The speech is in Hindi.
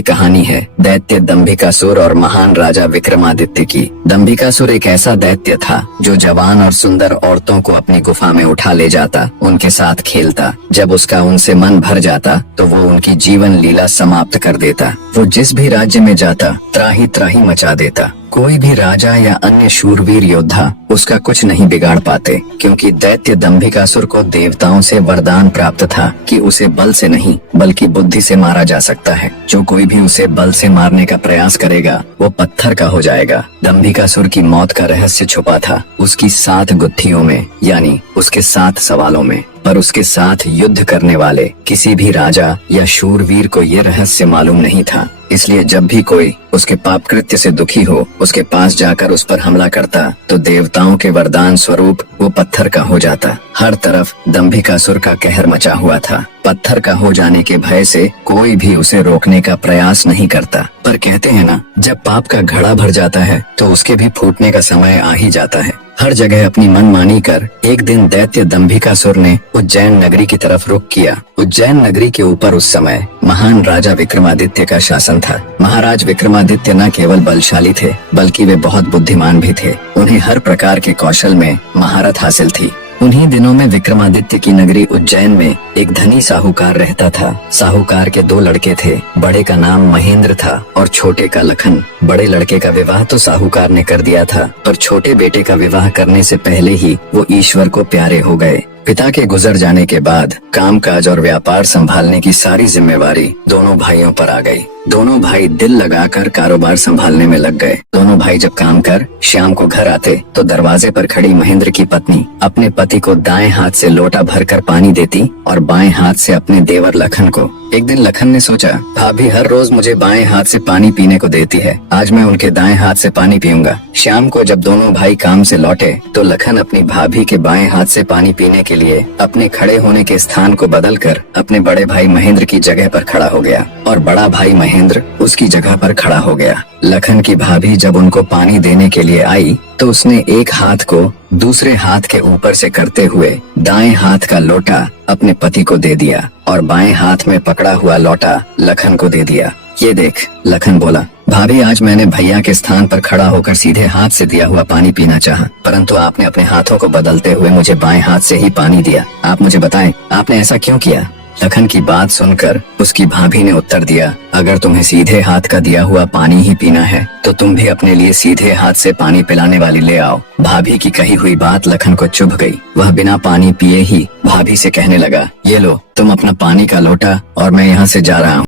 ये कहानी है दैत्य दंभिकासुर और महान राजा विक्रमादित्य की। दंभिकासुर एक ऐसा दैत्य था जो जवान और सुंदर औरतों को अपनी गुफा में उठा ले जाता, उनके साथ खेलता। जब उसका उनसे मन भर जाता तो वो उनकी जीवन लीला समाप्त कर देता। वो जिस भी राज्य में जाता त्राही त्राही मचा देता। कोई भी राजा या अन्य शूरवीर योद्धा उसका कुछ नहीं बिगाड़ पाते, क्योंकि दैत्य दंभिकासुर को देवताओं से वरदान प्राप्त था कि उसे बल से नहीं बल्कि बुद्धि से मारा जा सकता है। जो कोई भी उसे बल से मारने का प्रयास करेगा वो पत्थर का हो जाएगा। दंभिकासुर की मौत का रहस्य छुपा था उसकी 7 गुत्थियों में, यानी उसके 7 सवालों में। पर उसके साथ युद्ध करने वाले किसी भी राजा या शूरवीर को ये रहस्य मालूम नहीं था। इसलिए जब भी कोई उसके पाप कृत्य से दुखी हो उसके पास जाकर उस पर हमला करता तो देवताओं के वरदान स्वरूप वो पत्थर का हो जाता। हर तरफ दंभिकासुर का कहर मचा हुआ था। पत्थर का हो जाने के भय से कोई भी उसे रोकने का प्रयास नहीं करता। पर कहते हैं ना, जब पाप का घड़ा भर जाता है तो उसके भी फूटने का समय आ ही जाता है। हर जगह अपनी मनमानी कर एक दिन दैत्य दंभिकासुर ने उज्जैन नगरी की तरफ रुख किया। उज्जैन नगरी के ऊपर उस समय महान राजा विक्रमादित्य का शासन था। महाराज विक्रमादित्य न केवल बलशाली थे बल्कि वे बहुत बुद्धिमान भी थे। उन्हें हर प्रकार के कौशल में महारत हासिल थी। उन्हीं दिनों में विक्रमादित्य की नगरी उज्जैन में एक धनी साहूकार रहता था। साहूकार के 2 लड़के थे। बड़े का नाम महेंद्र था और छोटे का लखन। बड़े लड़के का विवाह तो साहूकार ने कर दिया था, पर छोटे बेटे का विवाह करने से पहले ही वो ईश्वर को प्यारे हो गए। पिता के गुजर जाने के बाद कामकाज और व्यापार संभालने की सारी जिम्मेवारी दोनों भाइयों पर आ गई। दोनों भाई दिल लगाकर कारोबार संभालने में लग गए। दोनों भाई जब काम कर शाम को घर आते तो दरवाजे पर खड़ी महेंद्र की पत्नी अपने पति को दाएं हाथ से लोटा भरकर पानी देती और बाएं हाथ से अपने देवर लखन को। एक दिन लखन ने सोचा, भाभी हर रोज मुझे बाएं हाथ से पानी पीने को देती है, आज मैं उनके दाएं हाथ से पानी पीऊंगा। शाम को जब दोनों भाई काम से लौटे तो लखन अपनी भाभी के बाएं हाथ से पानी पीने के लिए अपने खड़े होने के स्थान को बदलकर अपने बड़े भाई महेंद्र की जगह पर खड़ा हो गया और बड़ा भाई महेंद्र उसकी जगह पर खड़ा हो गया। लखन की भाभी जब उनको पानी देने के लिए आई तो उसने एक हाथ को दूसरे हाथ के ऊपर से करते हुए दाएं हाथ का लोटा अपने पति को दे दिया और बाएं हाथ में पकड़ा हुआ लोटा लखन को दे दिया। ये देख, लखन बोला, भाभी आज मैंने भैया के स्थान पर खड़ा होकर सीधे हाथ से दिया हुआ पानी पीना चाहा, परंतु आपने अपने हाथों को बदलते हुए मुझे बाएं हाथ से ही पानी दिया। आप मुझे बताएं, आपने ऐसा क्यों किया? लखन की बात सुनकर उसकी भाभी ने उत्तर दिया, अगर तुम्हें सीधे हाथ का दिया हुआ पानी ही पीना है तो तुम भी अपने लिए सीधे हाथ से पानी पिलाने वाली ले आओ। भाभी की कही हुई बात लखन को चुभ गई। वह बिना पानी पिए ही भाभी से कहने लगा, ये लो तुम अपना पानी का लोटा और मैं यहाँ से जा रहा हूँ।